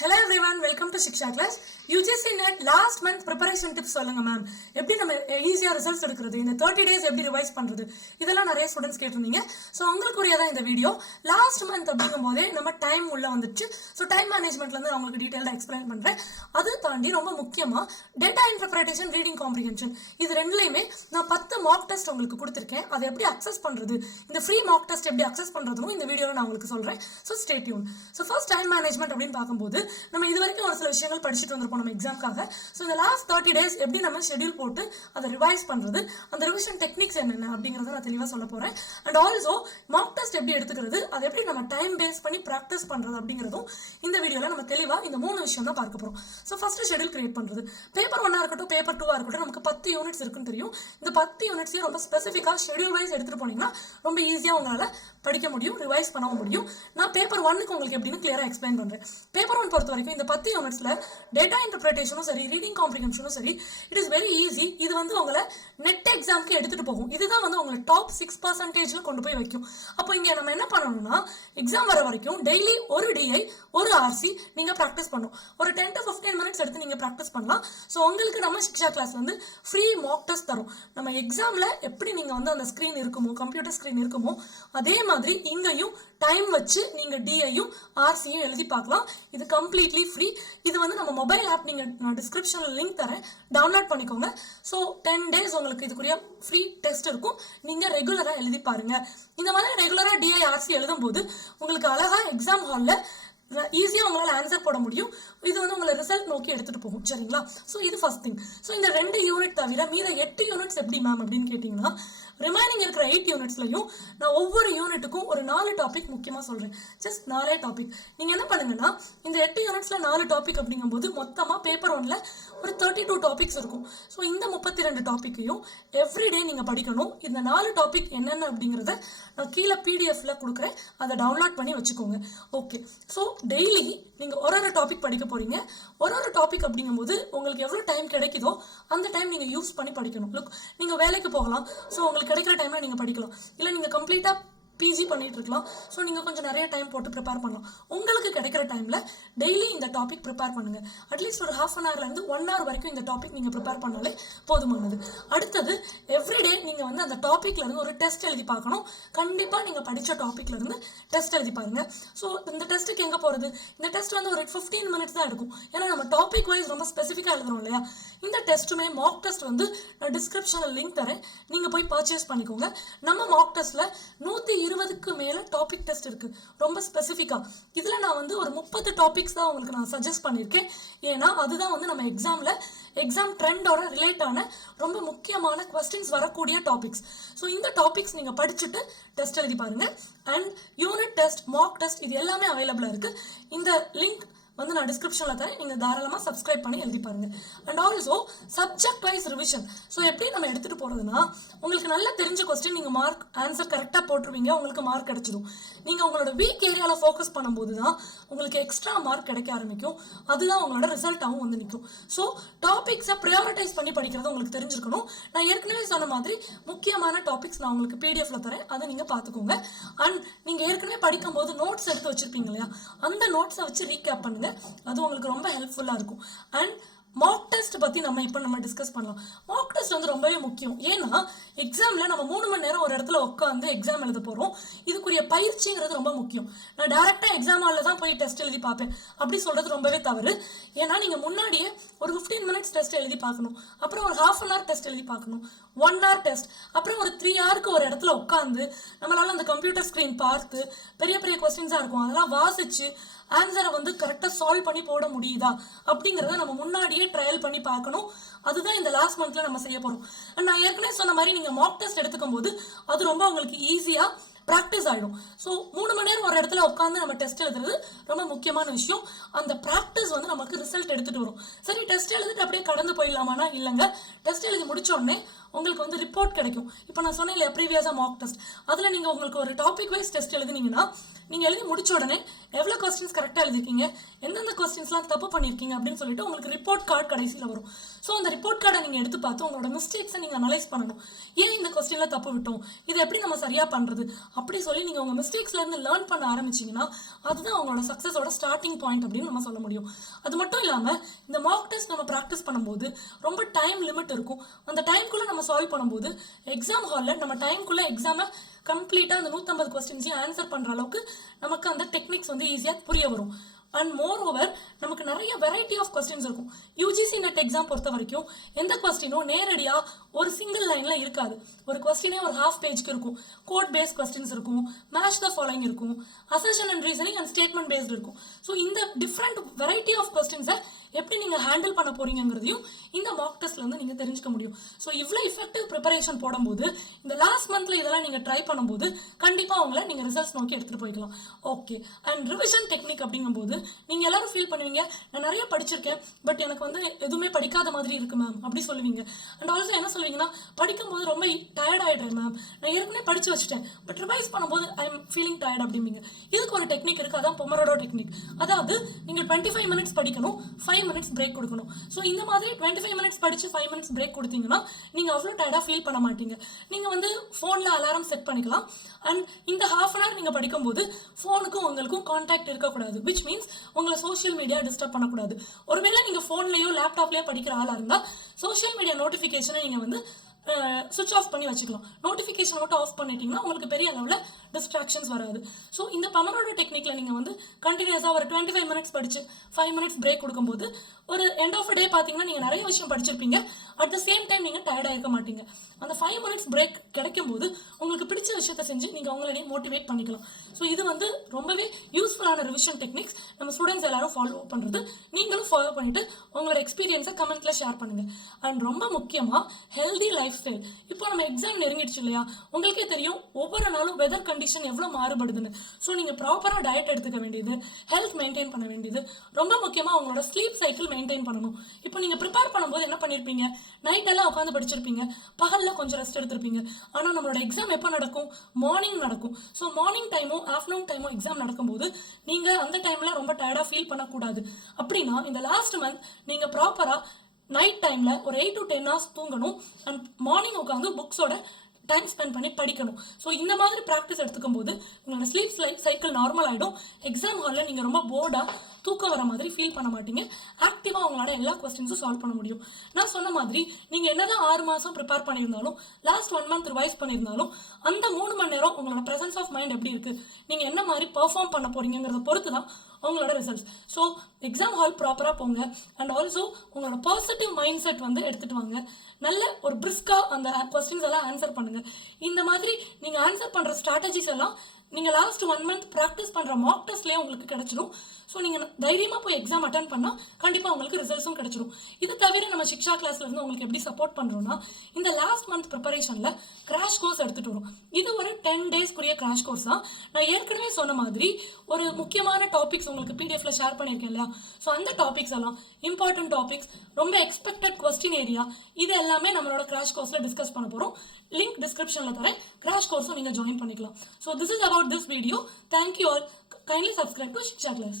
Hello everyone, welcome to Shiksha class. UGC NET last month preparation tips சொல்லுங்க ma'am. எப்படி நம்ம ஈஸியா results எடுக்கிறது, இந்த 30 days எப்படி ரிவைஸ் பண்றது, இதெல்லாம் நிறைய ஸ்டூடெண்ட்ஸ் கேட்டிருந்தீங்க. ஸோ உங்களுக்குரியதான் இந்த வீடியோ. லாஸ்ட் மந்த் அப்படிங்கும் போதே நம்ம டைம் உள்ள வந்துச்சு. ஸோ டைம் மேனேஜ்மெண்ட்ல இருந்து நான் உங்களுக்கு டீட்டெயிலாக எக்ஸ்பிளைன் பண்றேன். அது தாண்டி ரொம்ப முக்கியமா டேட்டா இன்டர்பிரேஷன், ரீடிங் காம்ப்ரிஹென்ஷன், இது ரெண்டுலையுமே நான் 10 மார்க் டெஸ்ட் உங்களுக்கு கொடுத்துருக்கேன். அதை எப்படி அக்சஸ் பண்றது, இந்த ஃப்ரீ மார்க் டெஸ்ட் எப்படி அக்சஸ் பண்றதுன்னு இந்த வீடியோவில் நான் உங்களுக்கு சொல்றேன். So stay tune. So first time management அப்படின்னு பார்க்கும்போது நம்ம இது வரைக்கும் ஒரு சில விஷயங்கள் படிச்சுட்டு வந்திருப்போம் நம்ம எக்ஸாம்காக. ஸோ இந்த லாஸ்ட் 30 days எப்படி நம்ம ஷெட்யூல் போட்டு அதை ரிவைஸ் பண்றது, அந்த ரிவிஷன் டெக்னிக்ஸ் என்னென்ன அப்படிங்கிறத நான் தெளிவாக சொல்ல போறேன். அண்ட் ஆல்சோ மார்க் டெஸ்ட் எப்படி எடுத்துக்கிறது, அதை எப்படி நம்ம டைம் பேஸ் பண்ணி ப்ராக்டிஸ் பண்றது அப்படிங்கிறதும் இந்த வீடியோவில் நம்ம தெளிவாக இந்த 3 விஷயம் தான் பார்க்க போறோம். ஸோ ஃபர்ஸ்ட் ஷெட்யூல் கிரியேட் பண்றது. பேப்பர் 1 இருக்கட்டும், பேப்பர் 2 இருக்கட்டும், நமக்கு 10 யூனிட்ஸ் இருக்குன்னு தெரியும். இந்த 10 யூனிட்ஸையும் ரொம்ப ஸ்பெசிஃபிக்காக ஷெட்யூல் வைஸ் எடுத்துட்டு போனீங்கன்னா ரொம்ப ஈஸியாக உங்களால் படிக்க முடியும், ரிவைஸ் பண்ணவும் முடியும். நான் பேப்பர் 1க்கு உங்களுக்கு எப்படின்னு கிளியராக எக்ஸ்பிளைன் பண்றேன். பேப்பர் 1 பொறுத்த வரைக்கும் இந்த 10 யூனிட்ஸ்ல டேட்டா இன்டர்பிரேஷனும் சரி, ரீடிங் காம்ப்ரிஹென்ஷனும் சரி, இட் இஸ் வெரி ஈஸி. இது வந்து உங்களை நெட் எக்ஸாம்க்கு எடுத்துட்டு போகும். இதுதான் வந்து உங்களை டாப் 6% கொண்டு போய் வைக்கும். அப்போ இங்க நம்ம என்ன பண்ணணும்னா, எக்ஸாம் வர வரைக்கும் டெய்லி ஒரு டிஐ ஒரு ஆர்சி நீங்க ப்ராக்டிஸ் பண்ணும். ஒரு 10 to 15 minutes எடுத்து நீங்க ப்ராக்டிஸ் பண்ணலாம். ஸோ உங்களுக்கு நம்ம சிக்ஷா கிளாஸ்ல வந்து ஃப்ரீ மார்க் டெஸ்ட் தரும். நம்ம எக்ஸாம்ல எப்படி நீங்க வந்து அந்த ஸ்கிரீன் இருக்குமோ, கம்ப்யூட்டர் ஸ்கிரீன் இருக்குமோ, அதே மாதிரி இங்கேயும் டைம் வச்சு நீங்க டிஐயும் ஆர்சியும் எழுதி பார்க்கலாம். இது கம்ப்ளீட்லி ஃப்ரீ. இது வந்து நம்ம மொபைல் ஆப், நீங்க நான் டிஸ்கிரிப்ஷன்ல லிங்க் தரேன், டவுன்லோட் பண்ணிக்கோங்க. ஸோ 10 days உங்களுக்கு இதுக்குரிய ஃப்ரீ டெஸ்ட் இருக்கும். நீங்க ரெகுலரா எழுதி பாருங்க. இந்த மாதிரி ரெகுலரா டிஐ ஆர்சி எழுதும் போது உங்களுக்கு அழகா எக்ஸாம் ஹால்ல ஈஸியா உங்களால ஆன்சர் போட முடியும். இது வந்து உங்களை ரிசல்ட் நோக்கி எடுத்துட்டு போகும். சரிங்களா? ஸோ இது ஃபர்ஸ்ட் திங். ஸோ இந்த 2 யூனிட் தவிர மீத 8 யூனிட்ஸ் எப்படி மேம் அப்படின்னு கேட்டீங்கன்னா, ரிமைனிங் இருக்கிற 8 யூனிட்ஸ்லையும் நான் ஒவ்வொரு யூனிட்டுக்கும் ஒரு 4 டாபிக் முக்கியமாக சொல்கிறேன். Just 4 topic. நீங்கள் என்ன பண்ணுங்கன்னா, இந்த 8 யூனிட்ஸில் 4 டாபிக் அப்படிங்கும்போது மொத்தமாக பேப்பர் 1ல் ஒரு 32 டாபிக்ஸ் இருக்கும். ஸோ இந்த 32 டாப்பிக்கையும் எவ்ரிடே நீங்கள் படிக்கணும். இந்த 4 டாபிக் என்னென்ன அப்படிங்கிறத நான் கீழே பிடிஎஃப்ல கொடுக்குறேன், அதை டவுன்லோட் பண்ணி வச்சுக்கோங்க. ஓகே. ஸோ டெய்லி நீங்கள் ஒரு டாபிக் படிக்க போகிறீங்க. ஒரு டாபிக் அப்படிங்கும்போது உங்களுக்கு எவ்வளோ டைம் கிடைக்குதோ அந்த டைம் நீங்கள் யூஸ் பண்ணி படிக்கணும். லுக், நீங்கள் வேலைக்கு போகலாம். ஸோ உங்களுக்கு கிடைக்கிற டைம்ல நீங்க படிக்கலாம். இல்ல நீங்க கம்ப்ளீட்டா பிஜி பண்ணிட்டு இருக்கலாம். ஸோ நீங்கள் கொஞ்சம் நிறைய டைம் போட்டு ப்ரிப்பேர் பண்ணலாம். உங்களுக்கு கிடைக்கிற டைமில் டெய்லி இந்த டாபிக் ப்ரிப்பேர் பண்ணுங்கள். அட்லீஸ்ட் ஒரு ½ an hourலேருந்து 1 hour வரைக்கும் இந்த டாபிக் நீங்கள் ப்ரிப்பேர் பண்ணாலே போதுமானது. அடுத்தது எவ்ரிடே நீங்கள் வந்து அந்த டாப்பிக்லேருந்து ஒரு டெஸ்ட் எழுதி பார்க்கணும். கண்டிப்பாக நீங்கள் படித்த டாப்பிக்லேருந்து டெஸ்ட் எழுதி பாருங்க. ஸோ இந்த டெஸ்ட்டுக்கு எங்கே போகிறது, இந்த டெஸ்ட் வந்து ஒரு 15 minutes தான் எடுக்கும். ஏன்னா நம்ம டாபிக் வைஸ் ரொம்ப ஸ்பெசிஃபிக்காக எழுதுறோம் இல்லையா. இந்த டெஸ்ட்டுமே மார்க் டெஸ்ட் வந்து நான் டிஸ்கிரிப்ஷனில் லிங்க் தரேன், நீங்கள் போய் பர்ச்சேஸ் பண்ணிக்கோங்க. நம்ம மார்க் டெஸ்ட்டில் 120க்கு மேலே டாபிக் டெஸ்ட் இருக்குது, ரொம்ப ஸ்பெசிஃபிக்காக. இதில் நான் வந்து ஒரு 30 டாபிக்ஸ் தான் உங்களுக்கு நான் சஜஸ்ட் பண்ணியிருக்கேன். ஏன்னா அதுதான் வந்து நம்ம எக்ஸாம் ட்ரெண்டோட ரிலேட்டான ரொம்ப முக்கியமான கொஸ்டின்ஸ் வரக்கூடிய டாபிக்ஸ். ஸோ இந்த டாபிக்ஸ் நீங்கள் படிச்சுட்டு டெஸ்ட் எழுதி பாருங்கள். And unit test, mark test, இது எல்லாமே அவைலபிளாக இருக்குது. இந்த லிங்க் வந்து நான் டிஸ்கிரிப்ஷனில் தரேன், நீங்கள் தாராளமாக சப்ஸ்கிரைப் பண்ணி எழுதி பாருங்க. And also subject wise revision. So எப்படி நம்ம எடுத்துகிட்டு போகிறதுனா, உங்களுக்கு நல்லா தெரிஞ்ச கொஸ்டின் நீங்கள் மார்க் ஆன்சர் கரெக்டாக போட்டுருவீங்க, உங்களுக்கு மார்க் கிடைச்சிடும். நீங்கள் உங்களோட வீக் ஏரியாவில் ஃபோக்கஸ் பண்ணும்போது தான் உங்களுக்கு எக்ஸ்ட்ரா மார்க் கிடைக்க ஆரம்பிக்கும். அதுதான் உங்களோட ரிசல்ட்டாகவும் வந்து நிற்கும். ஸோ டாபிக்ஸை ப்ரையாரிட்டைஸ் பண்ணி படிக்கிறது உங்களுக்கு தெரிஞ்சிருக்கணும். நான் ஏற்கனவே சொன்ன மாதிரி முக்கியமான டாபிக்ஸ் நான் உங்களுக்கு பிடிஎஃப்ல தரேன், அதை நீங்கள் பார்த்துக்கோங்க. அண்ட் நீங்கள் ஏற்கனவே படிக்கும்போது நோட்ஸ் எடுத்து வச்சிருப்பீங்க இல்லையா, அந்த நோட்ஸை வச்சு ரீகேப் பண்ணுங்க. அது உங்களுக்கு ரொம்ப ஹெல்ப்ஃபுல்லாக இருக்கும். அண்ட் மார்க் டெஸ்ட் பற்றி நம்ம டிஸ்கஸ் பண்ணலாம். மார்க் டெஸ்ட் வந்து ரொம்பவே முக்கியம். ஏன்னா எக்ஸாமில் நம்ம 3 மணி நேரம் ஒரு இடத்துல உட்காந்து எக்ஸாம் எழுத போகிறோம். இதுக்குரிய பயிற்சிங்கிறது ரொம்ப முக்கியம். நான் டேரெக்டாக எக்ஸாம் ஹாலில் தான் போய் டெஸ்ட் எழுதி பார்ப்பேன் அப்படி சொல்கிறது ரொம்பவே தவறு. ஏன்னா நீங்கள் முன்னாடியே ஒரு 15 minutes டெஸ்ட் எழுதி பார்க்கணும், அப்புறம் ஒரு ½ an hour டெஸ்ட் எழுதி பார்க்கணும், 1 hour டெஸ்ட், அப்புறம் ஒரு 3 hourக்கு ஒரு இடத்துல உட்காந்து நம்மளால அந்த கம்ப்யூட்டர் ஸ்க்ரீன் பார்த்து பெரிய பெரிய கொஸ்டின்ஸாக இருக்கும், அதெல்லாம் வாசிச்சு ஆன்சரை வந்து கரெக்டாக சால்வ் பண்ணி போட முடியுதா அப்படிங்கிறத நம்ம முன்னாடியே ட்ரையல் பண்ணி பார்க்கணும். அதுதான் இந்த லாஸ்ட் மந்த்ல நம்ம செய்ய போகிறோம். நான் ஏற்கனவே சொன்ன மாதிரி நீங்கள் மார்க் டெஸ்ட் எடுத்துக்கும் போது அது ரொம்ப உங்களுக்கு ஈஸியாக ப்ராக்டிஸ் ஆகிடும். ஸோ 3 மணி நேரம் ஒரு இடத்துல உட்காந்து நம்ம டெஸ்ட் எழுதுறது ரொம்ப முக்கியமான விஷயம். அந்த ப்ராக்டிஸ் வந்து நமக்கு ரிசல்ட் எடுத்துகிட்டு வரும். சரி, டெஸ்ட் எழுதிட்டு அப்படியே கடந்து போயிடலாமானா இல்லைங்க. டெஸ்ட் எழுதி முடிச்ச உடனே உங்களுக்கு வந்து ரிப்போர்ட் கிடைக்கும். இப்போ நான் சொன்னேன் இல்லையா ப்ரீவியஸாக மார்க் டெஸ்ட், அதில் நீங்கள் உங்களுக்கு ஒரு டாபிக் வைஸ் டெஸ்ட் எழுதுனீங்கன்னா நீங்கள் எழுதி முடிச்ச உடனே எவ்வளோ கொஸ்டின்ஸ் கரெக்டாக எழுதிருக்கீங்க, எந்தெந்த கொஸ்டின்ஸ்லாம் தப்பு பண்ணியிருக்கீங்க அப்படின்னு சொல்லிட்டு உங்களுக்கு ரிப்போர்ட் கார்டு கடைசியில் வரும். ஸோ அந்த ரிப்போர்ட் கார்டை நீங்கள் எடுத்து பார்த்து உங்களோட மிஸ்டேக்ஸை நீங்கள் அனலைஸ் பண்ணணும். ஏன் இந்த கொஸ்டினில் தப்பு விட்டோம், இதை எப்படி நம்ம சரியாக பண்ணுறது அப்படி சொல்லி நீங்கள் உங்கள் மிஸ்டேக்ஸ்லேருந்து லேர்ன் பண்ண ஆரம்பிச்சிங்கன்னா அதுதான் அவங்களோட சக்ஸஸோட ஸ்டார்டிங் பாயிண்ட் அப்படின்னு நம்ம சொல்ல முடியும். அது மட்டும் இல்லாமல் இந்த மார்க் டெஸ்ட் நம்ம ப்ராக்டிஸ் பண்ணும்போது ரொம்ப டைம் லிமிட் இருக்கும். அந்த டைம்குள்ளே நம்ம சால்வ் பண்ணும்போது எக்ஸாம் ஹாலில் நம்ம டைம்குள்ளே எக்ஸாமை கம்ப்ளீட்டாக அந்த 150 கொஸ்டின்ஸையும் ஆன்சர் பண்ணுற அளவுக்கு நமக்கு அந்த டெக்னிக்ஸ் வந்து ஈஸியாக புரிய வரும். அண்ட் மோர் ஓவர் நமக்கு நிறைய வெரைட்டி ஆஃப் கொஸ்டின்ஸ் இருக்கும். யூஜிசி நெட் எக்ஸாம் பொறுத்த வரைக்கும் எந்த கொஸ்டினும் நேரடியாக ஒரு சிங்கிள் லைனில் இருக்காது. ஒரு கொஸ்டினே ஒரு ஹாஃப் பேஜ்க்கு இருக்கும். கோட் பேஸ்ட் கொஸ்டின்ஸ் இருக்கும், மேட்ச் த ஃபாலோயிங் இருக்கும், assertion and reasoning and statement paste இருக்கும். ஸோ இந்த டிஃப்ரெண்ட் வெரைட்டி ஆஃப் கொஸ்டின்ஸை எப்படி நீங்கள் ஹேண்டில் பண்ண போறீங்கிறதையும் இந்த மார்க் டெஸ்ட்லேருந்து நீங்கள் தெரிஞ்சுக்க முடியும். ஸோ இவ்வளோ இஃபெக்டிவ் ப்ரிப்பரேஷன் போடும்போது இந்த லாஸ்ட் மந்த்தில் இதெல்லாம் நீங்கள் ட்ரை பண்ணும்போது கண்டிப்பாக உங்களை நீங்கள் ரிசல்ட்ஸ் நோக்கி எடுத்துகிட்டு போய்க்கலாம். ஓகே, அண்ட் ரிவிஷன் டெக்னிக் அப்படிங்கும்போது நீங்கள் எல்லாரும் ஃபீல் பண்ணுவீங்க, நான் நிறைய படிச்சிருக்கேன் பட் எனக்கு வந்து எதுவுமே படிக்காத மாதிரி இருக்கு மேம் அப்படி சொல்லுவீங்க. அண்ட் ஆல்சோ என்ன சொல்லுவீங்கன்னா, படிக்கும்போது ரொம்ப டயர்ட் ஆகிடுறேன் மேம், நான் ஏற்கனவே படித்து வச்சுட்டேன் பட் ரிவைஸ் பண்ணும்போது ஐ எம் ஃபீலிங் டயர்ட் அப்படிம்பீங்க. இதுக்கு ஒரு டெக்னிக் இருக்குது, அதான் பொமரோடோ டெக்னிக். அதாவது நீங்கள் 25 மினிட்ஸ் படிக்கணும், 5 மினிட்ஸ் பிரேக் கொடுக்கணும். ஸோ இந்த மாதிரி 25 மினிட்ஸ் படிச்சு 5 மினிட்ஸ் பிரேக் கொடுத்தீங்கன்னா நீங்கள் அவ்வளோ டயர்டாக ஃபீல் பண்ண மாட்டீங்க. நீங்கள் வந்து ஃபோனில் அலாரம் செட் பண்ணிக்கலாம். அண்ட் இந்த ஹாஃப் அன் ஹவர் நீங்கள் படிக்கும்போது ஃபோனுக்கும் உங்களுக்கும் கான்டாக்ட் இருக்கக்கூடாது. விச் மீன்ஸ் உங்களை சோஷியல் மீடியா டிஸ்டர்ப் பண்ணக்கூடாது. ஒருவேளை நீங்கள் ஃபோன்லேயோ லேப்டாப்லேயோ படிக்கிற ஆளாக இருந்தால் சோஷியல் மீடியா நோட்டிஃபிகேஷனை நீங்கள் வந்து சுவிட்ச் ஆஃப் பண்ணி வச்சுக்கலாம். நோட்டிஃபிகேஷன் மட்டும் ஆஃப் பண்ணிட்டீங்கன்னா உங்களுக்கு பெரிய அளவில் டிஸ்ட்ராக்ஷன்ஸ் வராது. ஸோ இந்த பமரோடோ டெக்னிக்கில் நீங்கள் வந்து கண்டினியூஸாக ஒரு 25 மினிட்ஸ் படித்து 5 மினிட்ஸ் பிரேக் கொடுக்கும்போது ஒரு எண்ட் ஆஃப் டே பார்த்தீங்கன்னா நீங்கள் நிறைய விஷயம் படிச்சிருப்பீங்க. அட் த சேம் டைம் நீங்கள் டயர்டாக இருக்க மாட்டீங்க. அந்த 5 மினிட்ஸ் பிரேக் கிடைக்கும் போது உங்களுக்கு பிடிச்ச விஷயத்தை செஞ்சு நீங்கள் உங்களையே மோட்டிவேட் பண்ணிக்கலாம். ஸோ இது வந்து ரொம்பவே யூஸ்ஃபுல்லான ரிவிஷன் டெக்னிக்ஸ். நம்ம ஸ்டூடெண்ட்ஸ் எல்லாரும் ஃபாலோ பண்ணுறது, நீங்களும் ஃபாலோ பண்ணிவிட்டு உங்களோட எக்ஸ்பீரியன்ஸை கமெண்ட்டில் ஷேர் பண்ணுங்கள். அண்ட் ரொம்ப முக்கியமாக ஹெல்தி லைஃப் ஸ்டைல். இப்போ நம்ம எக்ஸாம் நெருங்கிடுச்சு இல்லையா, உங்களுக்கே தெரியும் ஒவ்வொரு நாளும் வெதர் கண்டிஷன் எவ்வளோ மாறுபடுதுன்னு. ஸோ நீங்கள் ப்ராப்பராக டயட் எடுத்துக்க வேண்டியது, ஹெல்த் மெயின்டைன் பண்ண வேண்டியது, ரொம்ப முக்கியமாக உங்களோட ஸ்லீப் சைக்கிள் மெயின்டைன் பண்ணணும். இப்போ நீங்கள் ப்ரிப்பேர் பண்ணும்போது என்ன பண்ணியிருப்பீங்க, நைட்டெல்லாம் உட்காந்து படிச்சிருப்பீங்க, பகலில் கொஞ்சம் ரெஸ்ட் எடுத்திருப்பீங்க. ஆனால் நம்மளோட எக்ஸாம் எப்போ நடக்கும், மார்னிங் நடக்கும். ஸோ மார்னிங் டைமும் ஆஃப்டர்நூன் டைமும் எக்ஸாம் நடக்கும்போது நீங்கள் அந்த டைமில் ரொம்ப டயர்டாக ஃபீல் பண்ணக்கூடாது. அப்படின்னா இந்த லாஸ்ட் மந்த் நீங்கள் ப்ராப்பராக நைட் டைமில் ஒரு 8 to 10 hours தூங்கணும். அண்ட் மார்னிங் உட்காந்து புக்ஸோட டைம் ஸ்பெண்ட் பண்ணி படிக்கணும். ஸோ இந்த மாதிரி ப்ராக்டிஸ் எடுத்துக்கும் போது உங்களோட ஸ்லீப் சைக்கிள் நார்மல் ஆகிடும். எக்ஸாம் ஹாலில் நீங்கள் ரொம்ப போர்டாக தூக்கம் வர மாதிரி ஃபீல் பண்ண மாட்டீங்க. ஆக்டிவாக உங்களோட எல்லா கொஸ்டின்ஸும் சால்வ் பண்ண முடியும். நான் சொன்ன மாதிரி நீங்கள் என்னதான் 6 மாதம் ப்ரிப்பேர் பண்ணியிருந்தாலும், லாஸ்ட் 1 month ரிவைஸ் பண்ணியிருந்தாலும், அந்த 3 மணி நேரம் உங்களோட ப்ரெசன்ஸ் ஆஃப் மைண்ட் எப்படி இருக்குது, நீங்கள் என்ன மாதிரி பெர்ஃபார்ம் பண்ண போறீங்கிறத பொறுத்து தான் உங்களோட ரிசல்ட்ஸ். ஸோ எக்ஸாம் ஹால் ப்ராப்பராக போங்க. அண்ட் ஆல்சோ உங்களோட பாசிட்டிவ் மைண்ட் செட் வந்து எடுத்துகிட்டு வாங்க. நல்ல ஒரு பிரிஸ்காக அந்த கொஸ்டின்ஸ் எல்லாம் ஆன்சர் பண்ணுங்கள். இந்த மாதிரி நீங்கள் ஆன்சர் பண்ணுற ஸ்ட்ராட்டஜிஸ் எல்லாம் நீங்கள் லாஸ்ட் 1 month ப்ராக்டிஸ் பண்ணுற மார்க் டெஸ்ட்லேயே உங்களுக்கு கிடச்சிடும். ஸோ நீங்கள் தைரியமாக போய் எக்ஸாம் அட்டன் பண்ணால் கண்டிப்பாக உங்களுக்கு ரிசல்ட்ஸும் கிடச்சிடும். இது தவிர நம்ம சிக்ஷா கிளாஸ்லேருந்து உங்களுக்கு எப்படி சப்போர்ட் பண்ணுறோன்னா, இந்த லாஸ்ட் மந்த் ப்ரிப்பரேஷனில் கிராஷ் கோர்ஸ் எடுத்துகிட்டு வரும். இது ஒரு 10 daysக்குரிய கிராஷ் கோர்ஸ் தான். நான் ஏற்கனவே சொன்ன மாதிரி ஒரு முக்கியமான டாபிக்ஸ் உங்களுக்கு பிடிஎஃப்ல ஷேர் பண்ணியிருக்கேன் இல்லையா, ஸோ அந்த டாபிக்ஸ் எல்லாம் இம்பார்ட்டன்ட் டாபிக்ஸ், ரொம்ப எக்ஸ்பெக்டட் கொஸ்டின் ஏரியா, இது எல்லாமே நம்மளோட கிராஷ் கோர்ஸில் டிஸ்கஸ் பண்ண போகிறோம். லிங்க் டிஸ்கிரிப்ஷனில் தரேன். கிராஷ் கோர்ஸும் நீங்கள் ஜாயின் பண்ணிக்கலாம். So this is about this video. Thank you all. Kindly subscribe to Shiksha Class.